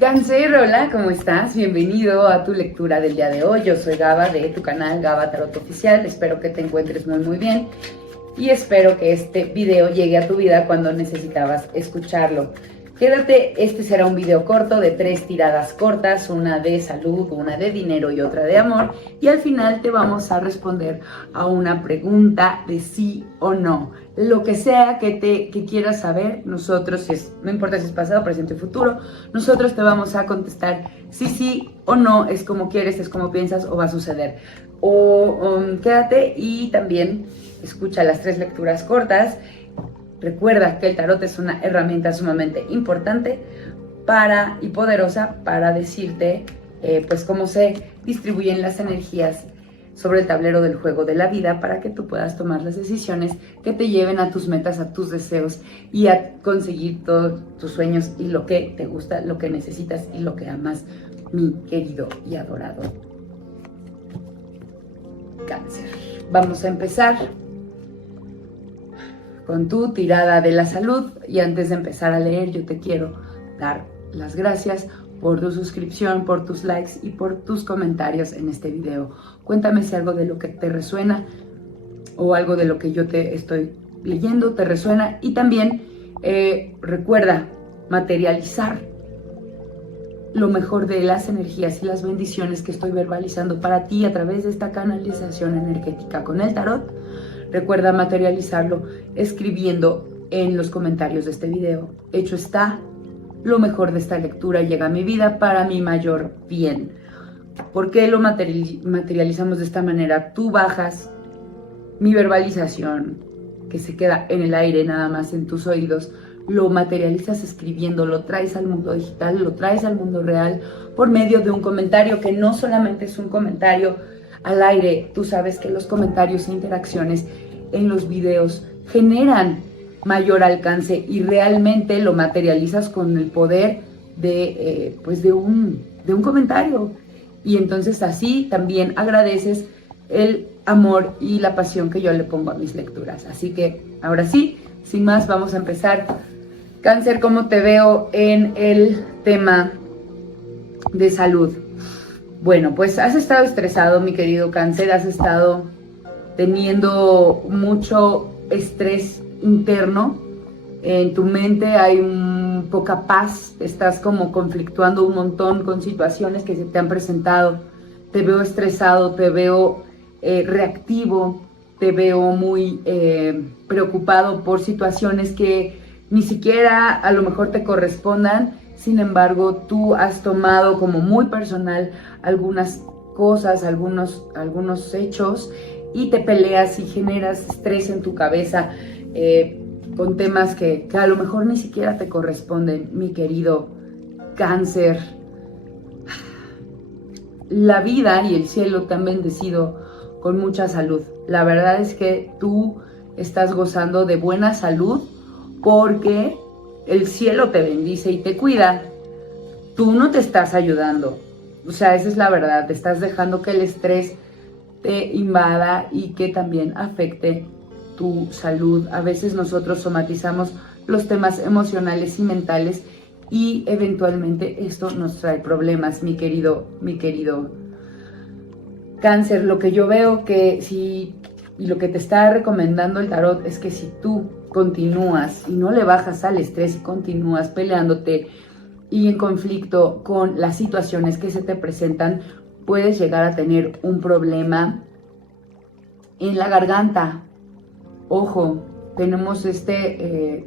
Cáncer, hola, ¿cómo estás? Bienvenido a tu lectura del día de hoy. Yo soy Gaba de tu canal Gaba Tarot Oficial. Espero que te encuentres muy bien y espero que este video llegue a tu vida cuando necesitabas escucharlo. Quédate, este será un video corto de 3 tiradas cortas, una de salud, una de dinero y otra de amor. Y al final te vamos a responder a una pregunta de sí o no. Lo que sea que quieras saber, nosotros, no importa si es pasado, presente o futuro, nosotros te vamos a contestar sí o no, es como quieres, es como piensas o va a suceder. Quédate y también escucha las 3 lecturas cortas. Recuerda que el tarot es una herramienta sumamente importante y poderosa para decirte pues cómo se distribuyen las energías sobre el tablero del juego de la vida para que tú puedas tomar las decisiones que te lleven a tus metas, a tus deseos y a conseguir todos tus sueños y lo que te gusta, lo que necesitas y lo que amas, mi querido y adorado Cáncer. Vamos a empezar con tu tirada de la salud y antes de empezar a leer yo te quiero dar las gracias por tu suscripción, por tus likes y por tus comentarios en este video. Cuéntame si algo de lo que te resuena o algo de lo que yo te estoy leyendo te resuena y también recuerda materializar lo mejor de las energías y las bendiciones que estoy verbalizando para ti a través de esta canalización energética con el tarot. Recuerda materializarlo escribiendo en los comentarios de este video. Hecho está, lo mejor de esta lectura llega a mi vida para mi mayor bien. ¿Por qué lo materializamos de esta manera? Tú bajas mi verbalización, que se queda en el aire nada más en tus oídos, lo materializas escribiendo, lo traes al mundo digital, lo traes al mundo real por medio de un comentario que no solamente es un comentario al aire. Tú sabes que los comentarios e interacciones en los videos generan mayor alcance y realmente lo materializas con el poder de un comentario. Y entonces así también agradeces el amor y la pasión que yo le pongo a mis lecturas. Así que ahora sí, sin más, vamos a empezar. Cáncer, ¿cómo te veo en el tema de salud? Bueno, pues has estado estresado, mi querido Cáncer, has estado teniendo mucho estrés interno, en tu mente hay poca paz, estás como conflictuando un montón con situaciones que se te han presentado, te veo estresado, te veo reactivo, te veo muy preocupado por situaciones que ni siquiera a lo mejor te correspondan. Sin embargo, tú has tomado como muy personal algunas cosas, algunos hechos y te peleas y generas estrés en tu cabeza con temas que a lo mejor ni siquiera te corresponden, mi querido Cáncer. La vida y el cielo te han bendecido con mucha salud. La verdad es que tú estás gozando de buena salud porque el cielo te bendice y te cuida. Tú no te estás ayudando. O sea, esa es la verdad. Te estás dejando que el estrés te invada y que también afecte tu salud. A veces nosotros somatizamos los temas emocionales y mentales y eventualmente esto nos trae problemas, mi querido Cáncer. Lo que yo veo y lo que te está recomendando el tarot es que si tú continúas y no le bajas al estrés y continúas peleándote y en conflicto con las situaciones que se te presentan, puedes llegar a tener un problema en la garganta. Ojo, tenemos este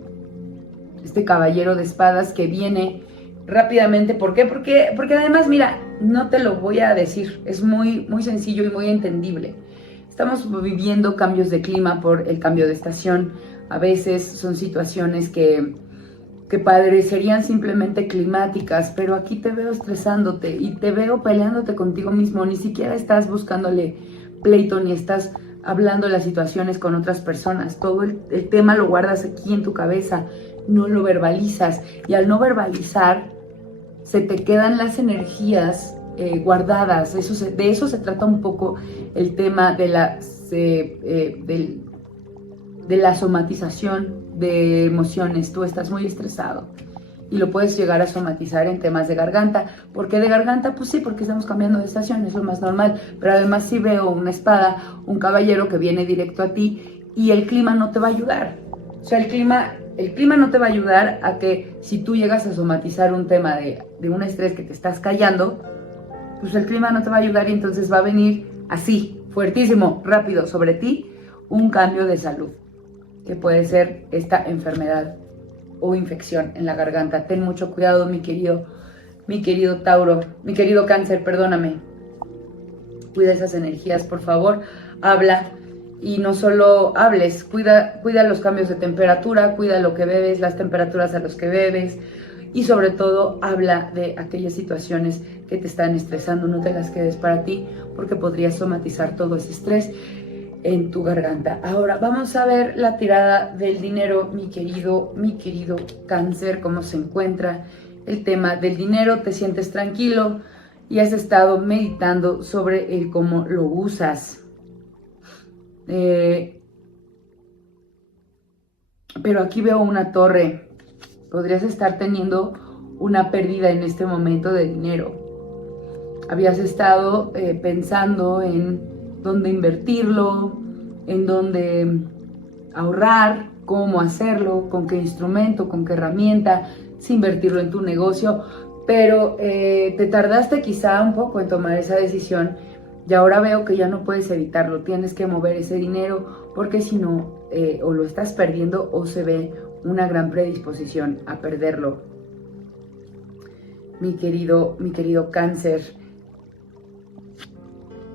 caballero de espadas que viene rápidamente. ¿Por qué? Porque además, mira, no te lo voy a decir, es muy sencillo y muy entendible. Estamos viviendo cambios de clima por el cambio de estación. A veces son situaciones que parecerían simplemente climáticas, pero aquí te veo estresándote y te veo peleándote contigo mismo. Ni siquiera estás buscándole pleito ni estás hablando de las situaciones con otras personas. Todo el tema lo guardas aquí en tu cabeza, no lo verbalizas y al no verbalizar se te quedan las energías guardadas. De eso se trata un poco el tema de la somatización de emociones. Tú estás muy estresado y lo puedes llegar a somatizar en temas de garganta. ¿Por qué de garganta? Pues sí, porque estamos cambiando de estación, es lo más normal, pero además si veo una espada, un caballero que viene directo a ti y el clima no te va a ayudar. O sea, el clima no te va a ayudar a que si tú llegas a somatizar un tema de un estrés que te estás callando, pues el clima no te va a ayudar y entonces va a venir así, fuertísimo, rápido sobre ti, un cambio de salud, que puede ser esta enfermedad o infección en la garganta. Ten mucho cuidado, mi querido Tauro, mi querido Cáncer, perdóname. Cuida esas energías, por favor. Habla y no solo hables, cuida los cambios de temperatura, cuida lo que bebes, las temperaturas a los que bebes y sobre todo habla de aquellas situaciones que te están estresando. No te las quedes para ti porque podrías somatizar todo ese estrés en tu garganta. Ahora vamos a ver la tirada del dinero, mi querido Cáncer, cómo se encuentra el tema del dinero. Te sientes tranquilo y has estado meditando sobre el cómo lo usas. Pero aquí veo una torre. Podrías estar teniendo una pérdida en este momento de dinero. Habías estado pensando en dónde invertirlo, en dónde ahorrar, cómo hacerlo, con qué instrumento, con qué herramienta, si invertirlo en tu negocio, pero te tardaste quizá un poco en tomar esa decisión y ahora veo que ya no puedes evitarlo, tienes que mover ese dinero porque si no, o lo estás perdiendo o se ve una gran predisposición a perderlo. Mi querido Cáncer,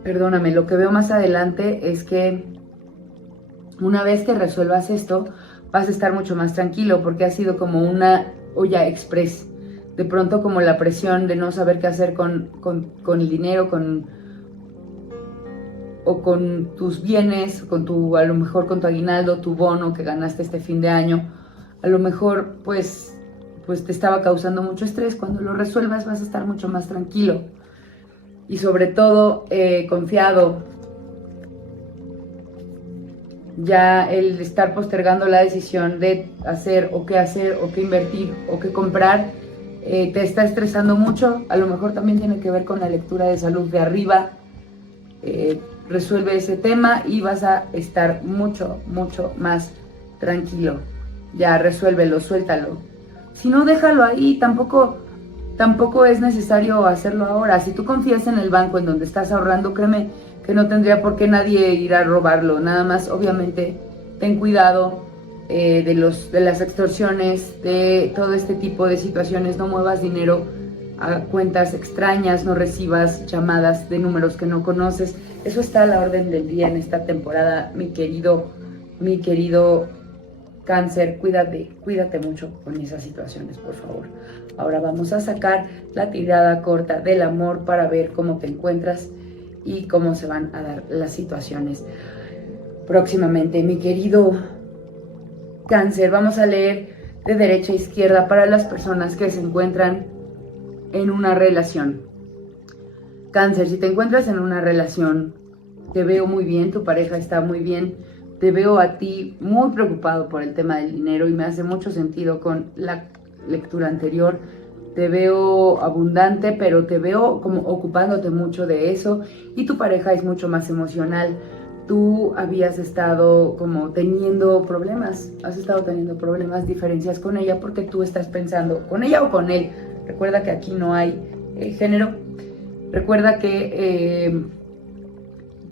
perdóname, lo que veo más adelante es que una vez que resuelvas esto, vas a estar mucho más tranquilo porque ha sido como una olla express. De pronto como la presión de no saber qué hacer con el dinero, o con tus bienes, a lo mejor con tu aguinaldo, tu bono que ganaste este fin de año, a lo mejor pues te estaba causando mucho estrés. Cuando lo resuelvas vas a estar mucho más tranquilo y sobre todo confiado. Ya el estar postergando la decisión de hacer o qué invertir o qué comprar te está estresando mucho. A lo mejor también tiene que ver con la lectura de salud de arriba. Resuelve ese tema y vas a estar mucho más tranquilo. Ya resuélvelo, suéltalo. Si no, déjalo ahí, tampoco es necesario hacerlo ahora. Si tú confías en el banco en donde estás ahorrando, créeme que no tendría por qué nadie ir a robarlo. Nada más, obviamente, ten cuidado de las extorsiones, de todo este tipo de situaciones. No muevas dinero a cuentas extrañas, no recibas llamadas de números que no conoces. Eso está a la orden del día en esta temporada, mi querido Cáncer. Cuídate mucho con esas situaciones, por favor. Ahora vamos a sacar la tirada corta del amor para ver cómo te encuentras y cómo se van a dar las situaciones próximamente. Mi querido Cáncer, vamos a leer de derecha a izquierda para las personas que se encuentran en una relación. Cáncer, si te encuentras en una relación, te veo muy bien, tu pareja está muy bien, te veo a ti muy preocupado por el tema del dinero y me hace mucho sentido con la lectura anterior. Te veo abundante, pero te veo como ocupándote mucho de eso y tu pareja es mucho más emocional. Tú habías estado como teniendo problemas, diferencias con ella porque tú estás pensando, con ella o con él. Recuerda que aquí no hay género. Recuerda que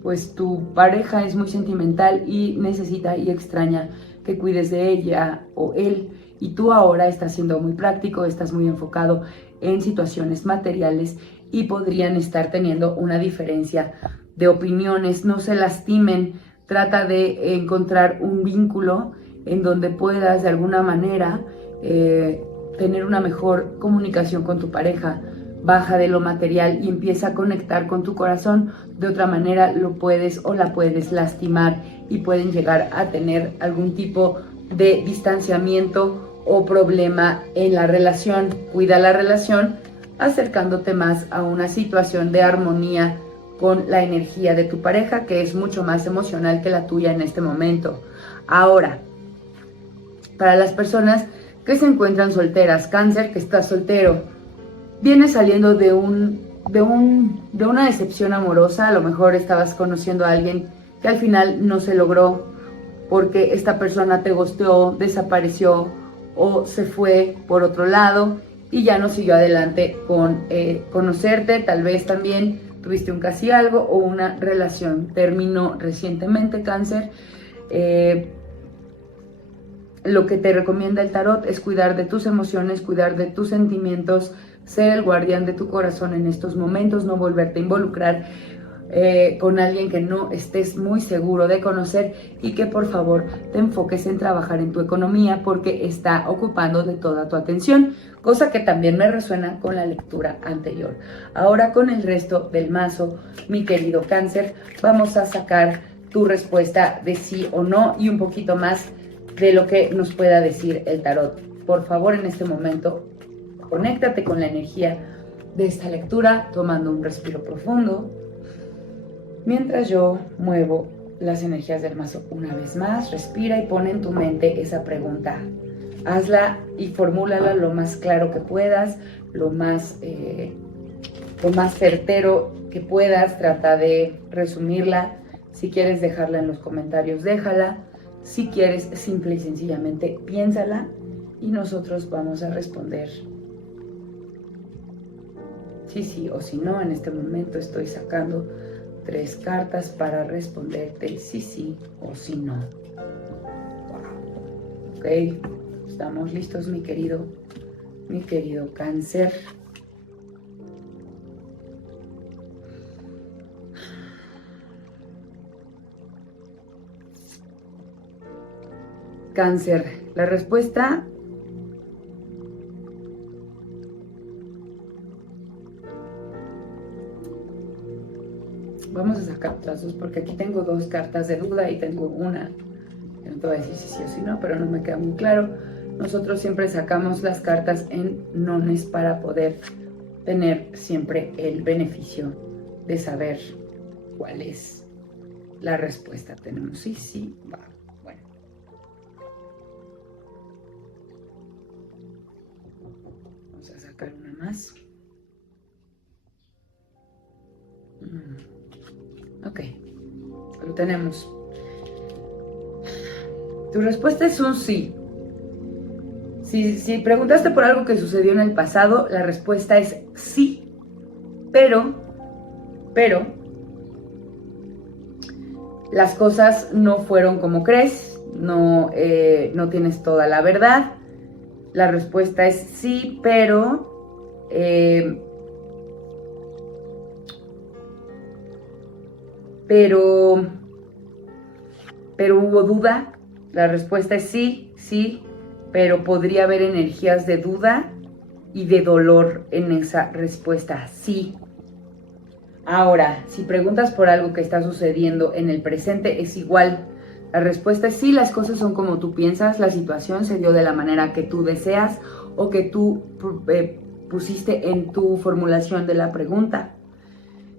pues tu pareja es muy sentimental y necesita y extraña que cuides de ella o él. Y tú ahora estás siendo muy práctico, estás muy enfocado en situaciones materiales y podrían estar teniendo una diferencia de opiniones. No se lastimen, trata de encontrar un vínculo en donde puedas de alguna manera tener una mejor comunicación con tu pareja. Baja de lo material y empieza a conectar con tu corazón. De otra manera lo puedes o la puedes lastimar y pueden llegar a tener algún tipo de distanciamiento o problema en la relación. Cuida la relación acercándote más a una situación de armonía con la energía de tu pareja, que es mucho más emocional que la tuya en este momento. Ahora, para las personas que se encuentran solteras. Cáncer, que estás soltero. Vienes saliendo de una decepción amorosa. A lo mejor estabas conociendo a alguien que al final no se logró porque esta persona te ghosteó, desapareció o se fue por otro lado y ya no siguió adelante con conocerte. Tal vez también tuviste un casi algo o una relación terminó recientemente, Cáncer. Lo que te recomienda el tarot es cuidar de tus emociones, cuidar de tus sentimientos, ser el guardián de tu corazón en estos momentos, no volverte a involucrar con alguien que no estés muy seguro de conocer y que por favor te enfoques en trabajar en tu economía porque está ocupando de toda tu atención, cosa que también me resuena con la lectura anterior. Ahora con el resto del mazo, mi querido Cáncer, vamos a sacar tu respuesta de sí o no y un poquito más de lo que nos pueda decir el tarot. Por favor, en este momento, conéctate con la energía de esta lectura, tomando un respiro profundo. Mientras yo muevo las energías del mazo una vez más, respira y pon en tu mente esa pregunta. Hazla y formúlala lo más claro que puedas, lo más certero que puedas. Trata de resumirla. Si quieres dejarla en los comentarios, déjala. Si quieres, simple y sencillamente piénsala y nosotros vamos a responder sí o si no. En este momento estoy sacando 3 cartas para responderte sí o si no. Wow. Ok, estamos listos, mi querido Cáncer. Cáncer, la respuesta vamos a sacar otras 2 porque aquí tengo 2 cartas de duda y tengo una que no te voy a decir si sí o si no, pero no me queda muy claro. Nosotros siempre sacamos las cartas en nones para poder tener siempre el beneficio de saber cuál es la respuesta. Tenemos sí, va. Bueno. Vamos a sacar una más. Ok, lo tenemos. Tu respuesta es un sí. Si preguntaste por algo que sucedió en el pasado, la respuesta es sí, pero las cosas no fueron como crees, no tienes toda la verdad. La respuesta es sí, pero hubo duda. La respuesta es sí, pero podría haber energías de duda y de dolor en esa respuesta, sí. Ahora, si preguntas por algo que está sucediendo en el presente, es igual. La respuesta es sí, las cosas son como tú piensas, la situación se dio de la manera que tú deseas o que tú pusiste en tu formulación de la pregunta.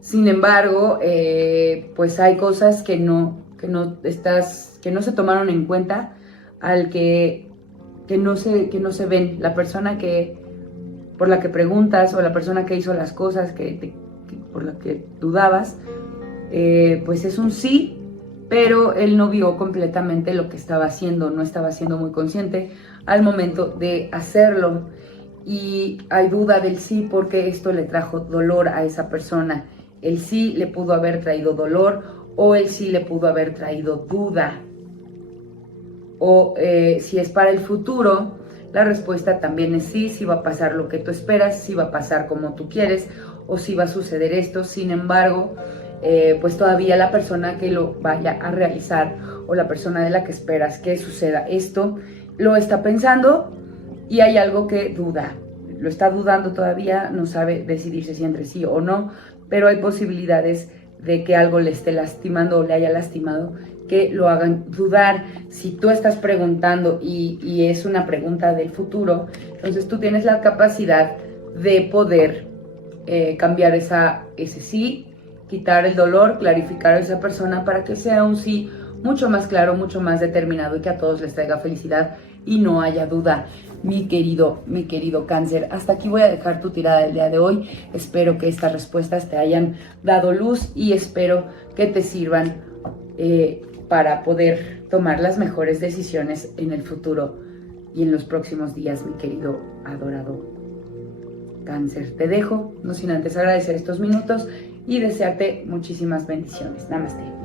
Sin embargo, pues hay cosas que no se tomaron en cuenta, que no se ven. La persona por la que preguntas o la persona que hizo las cosas por la que dudabas, pues es un sí, pero él no vio completamente lo que estaba haciendo, no estaba siendo muy consciente al momento de hacerlo. Y hay duda del sí porque esto le trajo dolor a esa persona. El sí le pudo haber traído dolor o el sí le pudo haber traído duda. O si es para el futuro, la respuesta también es sí, si va a pasar lo que tú esperas, si va a pasar como tú quieres o si va a suceder esto. Sin embargo, pues todavía la persona que lo vaya a realizar o la persona de la que esperas que suceda esto, lo está pensando y hay algo que duda. Lo está dudando todavía, no sabe decidirse si entre sí o no, pero hay posibilidades de que algo le esté lastimando o le haya lastimado que lo hagan dudar. Si tú estás preguntando y es una pregunta del futuro, entonces tú tienes la capacidad de poder cambiar ese sí, quitar el dolor, clarificar a esa persona para que sea un sí mucho más claro, mucho más determinado y que a todos les traiga felicidad y no haya duda. mi querido Cáncer. Hasta aquí voy a dejar tu tirada del día de hoy. Espero que estas respuestas te hayan dado luz y espero que te sirvan para poder tomar las mejores decisiones en el futuro y en los próximos días, mi querido adorado Cáncer. Te dejo, no sin antes agradecer estos minutos y desearte muchísimas bendiciones. Namaste.